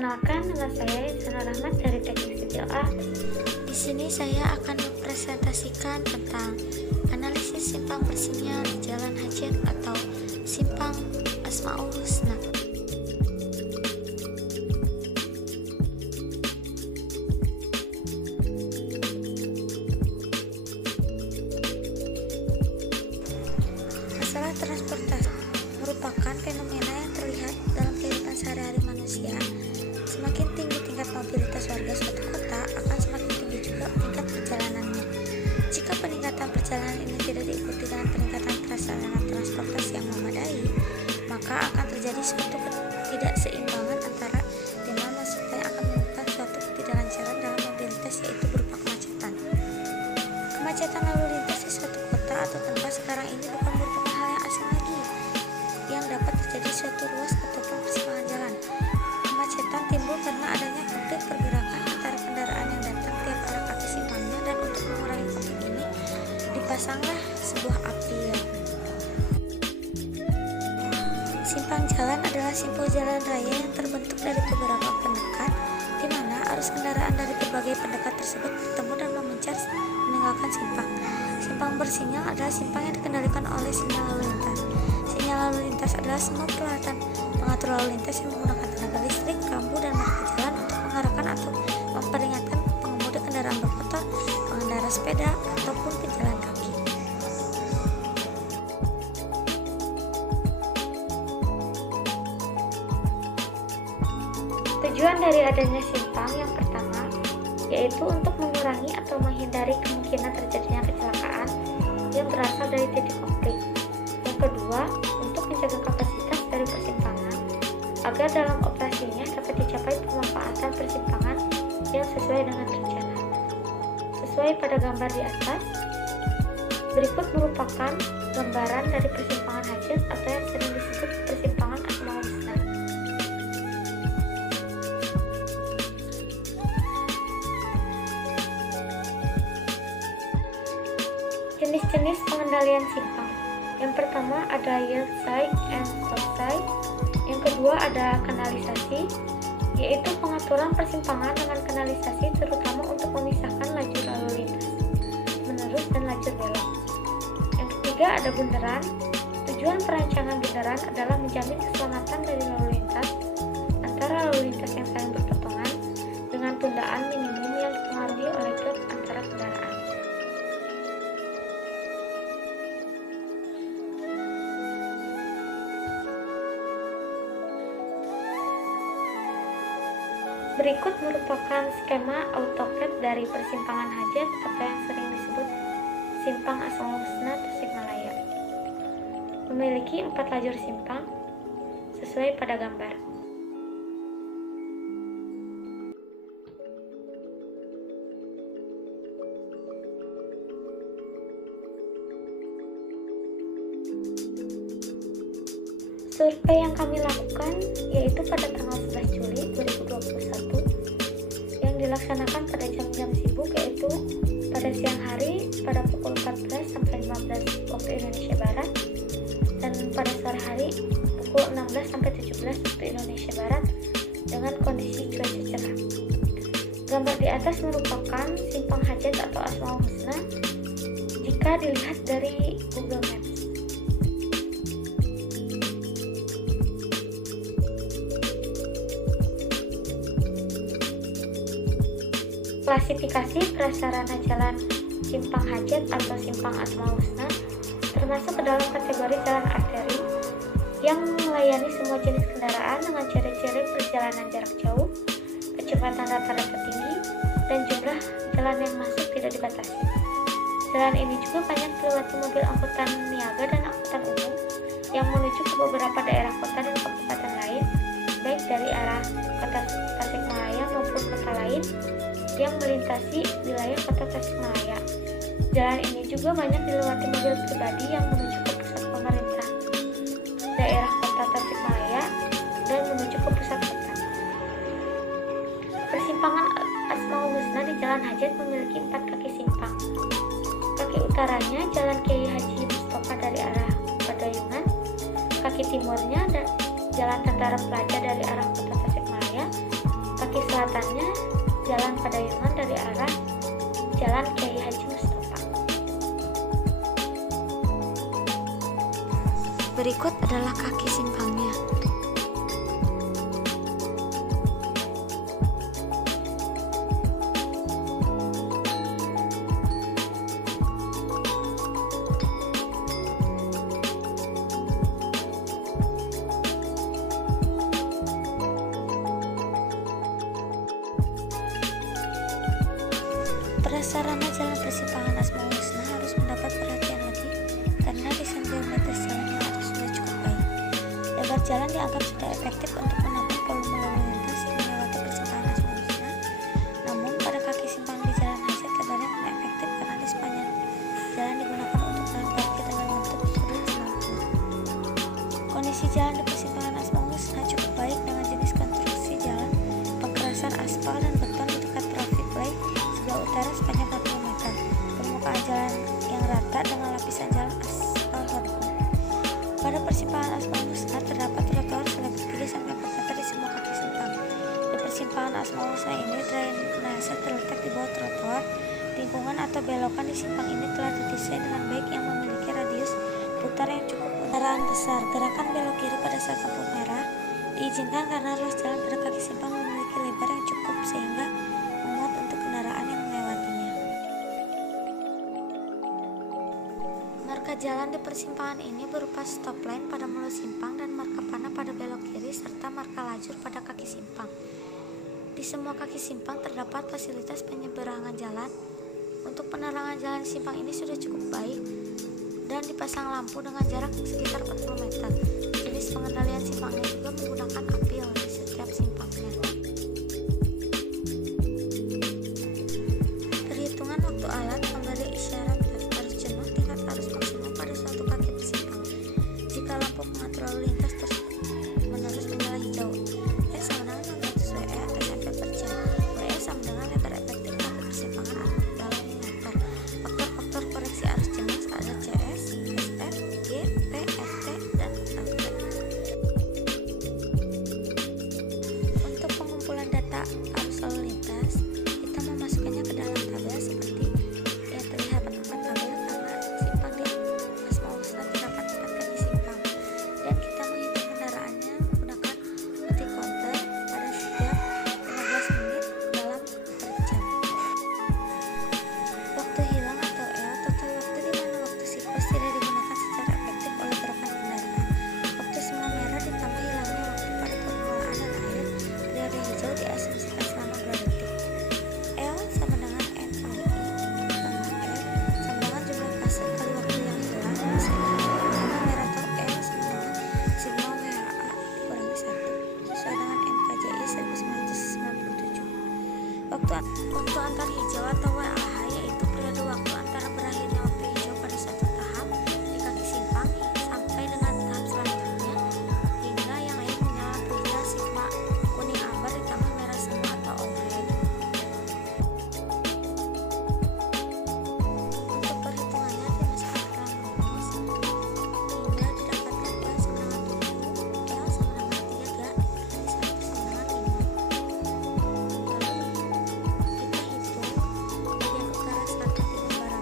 Perkenalkan, nama saya Insana Rahmat dari Teknik Sipil A. Di sini saya akan mempresentasikan tentang analisis simpang bersinyal di Jalan Hajat atau simpang Asmaul Husna. Masalah transportasi merupakan fenomena yang terlihat dalam kehidupan sehari-hari manusia. Semakin tinggi tingkat mobilitas warga suatu kota, akan semakin tinggi juga tingkat perjalanannya. Jika peningkatan perjalanan ini tidak diikuti dengan peningkatan prasarana transportasi yang memadai, maka akan terjadi suatu ketidakseimbangan antara demand dan supply yang akan menyebabkan suatu ketidaklancaran dalam mobilitas, yaitu berupa kemacetan. Kemacetan lalu lintas di suatu kota atau tempat sekarang ini bukan merupakan hal yang asing lagi, yang dapat terjadi suatu ruas ataupun persimpangan jalan. Kemacetan timbul karena adanya konflik pergerakan antara kendaraan yang datang tiap arah kaki simpangnya, dan untuk mengurangi konflik ini dipasanglah sebuah apil. Simpang jalan adalah simpul jalan raya yang terbentuk dari beberapa pendekat, di mana arus kendaraan dari berbagai pendekat tersebut bertemu dan memencar meninggalkan simpang. Simpang bersinyal adalah simpang yang dikendalikan oleh sinyal lalu lintas. Sinyal lalu lintas adalah semua peralatan pengatur lalu lintas yang menggunakan tenaga listrik, rambu, dan marka jalan untuk mengarahkan atau memperingatkan pengemudi kendaraan bermotor, pengendara sepeda, ataupun pejalan kaki. Tujuan dari adanya simpang yang pertama yaitu untuk mengurangi atau menghindari kemungkinan terjadinya kecelakaan yang berasal dari titik konflik. Yang kedua, untuk menjaga kapasitas dari persimpangan agar dalam operasinya dapat dicapai pemanfaatan persimpangan yang sesuai dengan rencana. Sesuai pada gambar di atas, berikut merupakan gambaran dari persimpangan Hajat atau yang sering disebut persimpangan Asmaul Husna. Jenis-jenis pengendalian simpang. Yang pertama ada yield side and stop side. Yang kedua ada kanalisasi, yaitu pengaturan persimpangan dengan kanalisasi terutama untuk memisahkan lajur lalu lintas, menerus dan lajur belok. Yang ketiga ada bundaran. Tujuan perancangan bundaran adalah menjamin keselamatan dari lalu lintas antara lalu lintas yang saling berpotongan dengan tundaan minimum yang dipengaruhi oleh gap antara kendaraan. Berikut merupakan skema AutoCAD dari persimpangan Hajat atau yang sering disebut simpang Asmaul Husna Tasikmalaya. Memiliki 4 lajur simpang sesuai pada gambar. Survei yang kami lakukan yaitu pada tanggal 11 Juli 2021 yang dilaksanakan pada jam-jam sibuk, yaitu pada siang hari pada pukul 14 sampai 15 waktu Indonesia Barat dan pada sore hari pukul 16 sampai 17 waktu Indonesia Barat dengan kondisi cuaca cerah. Gambar di atas merupakan simpang Hajat atau Asmaul Husna jika dilihat dari Google Maps. Klasifikasi prasarana jalan simpang Hajat atau simpang Asmaul Husna termasuk ke dalam kategori jalan arteri yang melayani semua jenis kendaraan dengan ciri-ciri perjalanan jarak jauh, kecepatan rata-rata tinggi, dan jumlah jalan yang masuk tidak dibatasi. Jalan ini juga banyak dilewati mobil angkutan niaga dan angkutan umum yang menuju ke beberapa daerah kota dan kabupaten lain, baik dari arah kota Tasikmalaya maupun kota lain yang melintasi wilayah kota Tasikmalaya. Jalan ini juga banyak dilewati mobil pribadi yang menuju ke pusat pemerintah daerah kota Tasikmalaya dan menuju ke pusat kota. Persimpangan Asmaul Husna di Jalan Hajat memiliki 4 kaki simpang. Kaki utaranya Jalan Kiai Haji Mustafa dari arah Padayungan, kaki timurnya Jalan Tentara Pelajar dari arah kota Tasikmalaya, selatannya Jalan Padayungan dari arah Jalan Kiai Haji Mustafa. Berikut adalah kaki simpangnya. Prasarana jalan persimpangan Asmaul Husna harus mendapat perhatian lebih karena desain geometris jalan yang ada sudah cukup baik. Lebar jalan dianggap sudah efektif untuk menampung volume lalu lintas yang melewati persimpangan Asmaul Husna. Namun pada kaki simpang di Jalan Hajat lebarnya tidak efektif karena di sepanjang jalan digunakan untuk jalan parkir dengan bentuk sudut 90. Kondisi jalan di persimpangan Asmaul Husna cukup baik dengan jenis konstruksi jalan pengkerasan aspal dan beton di dekat traffic light sebelah utara sepanjang 40 meter. Permukaan jalan yang rata dengan lapisan jalan aspal hotpot. Pada persimpangan Asmaul Husna terdapat trotoar selebar 3-4 meter di semua kaki simpang. Di persimpangan Asmaul Husna ini drainase terletak di bawah trotoar. Lingkungan atau belokan di simpang ini telah didesain dengan baik yang memiliki radius putar yang cukup. Kendaraan besar, gerakan belok kiri pada saat lampu merah diizinkan karena ruas jalan pada kaki simpang memiliki lebar yang cukup sehingga memuat untuk kendaraan yang melewatinya. Marka jalan di persimpangan ini berupa stop line pada mulut simpang dan marka panah pada belok kiri serta marka lajur pada kaki simpang. Di semua kaki simpang terdapat fasilitas penyeberangan jalan. Untuk penerangan jalan simpang ini sudah cukup baik dan dipasang lampu dengan jarak sekitar 40 meter. Jenis pengendalian simpangnya juga menggunakan apil di setiap simpangnya. Perhitungan waktu alat memberi isyarat arus jenuh tingkat arus maksimum pada suatu kaki persimpangan. Jika lampu pengatur lalu lintas terus menerus menyala hijau, S sama dengan 600 WE atau SMP per jam. WE sama dengan lebar efektif kaki persimpangan dalam meter. Faktor-faktor koreksi arus jenuh ada CS, SF, G, P, RT, dan LT. Untuk pengumpulan data arus lalu lintas, kita memasukkannya ke dalam tabel seperti yang terlihat pada tabel karena simpang di Asmaul Husna terdapat 4 kaki simpang dan kita menghitung kendaraannya menggunakan multi counter pada setiap 15 menit dalam per jam. Waktu hilang atau L, total waktu di mana waktu siklus tidak digunakan secara efektif oleh gerakan kendaraan. Waktu semua merah ditambah hilangnya waktu pada permulaan dan akhir periode hijau diasumsikan selama 2 detik. L sama dengan N kali I tambah L sama dengan jumlah fase kali waktu yang hilang karena merah atau L sama dengan sigma WHA dikurangi 1 sesuai dengan NKJI 1997. Waktu antar hijau atau WAH yaitu periode waktu antara berakhirnya waktu hijau pada suatu tahap di kaki simpang sampai dengan tahap selanjutnya hingga yang lain menyala lampu hijau sigma kuning ambar ditambah merah semua atau overhead. Untuk perhitungannya dimasukkan ke dalam rumus hingga didapatkan L sama dengan 7, L sama dengan 3 kali 1 sama dengan 5. Lalu kita hitung bagian utara, selatan, timur, barat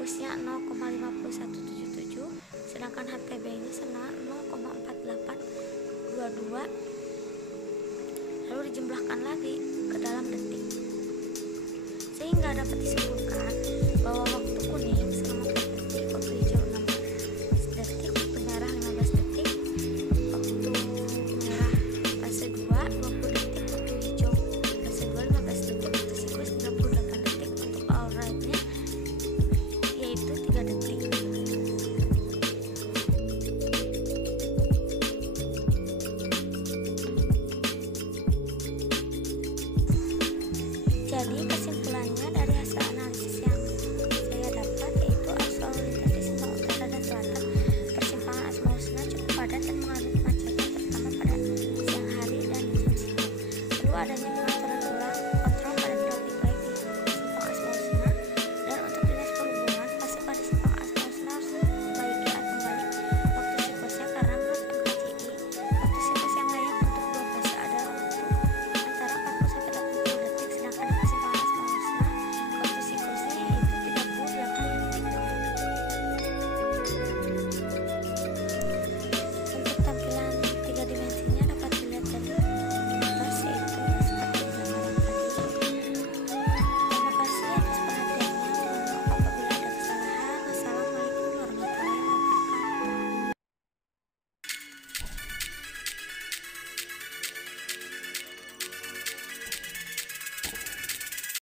siklusnya 0,5177, sedangkan HTB-nya senang 0,4822, lalu dijumlahkan lagi ke dalam detik, sehingga dapat disimpulkan bahwa waktu kuning selama 4 detik, waktu hijau 16 detik, waktu merah 15 detik, waktu merah fase 2 20 detik, waktu hijau fase 2 15 detik, waktu siklus 38 detik, untuk all right-nya yaitu 3 detik. Jadi kesimpulannya dari hasil analisis yang saya dapat yaitu arus lalu lintas di Simpang Utara dan Selatan persimpangan Asmaul Husna cukup padat dan mengalami kemacetan terutama pada siang hari dan jam sibuk. Perlu adanya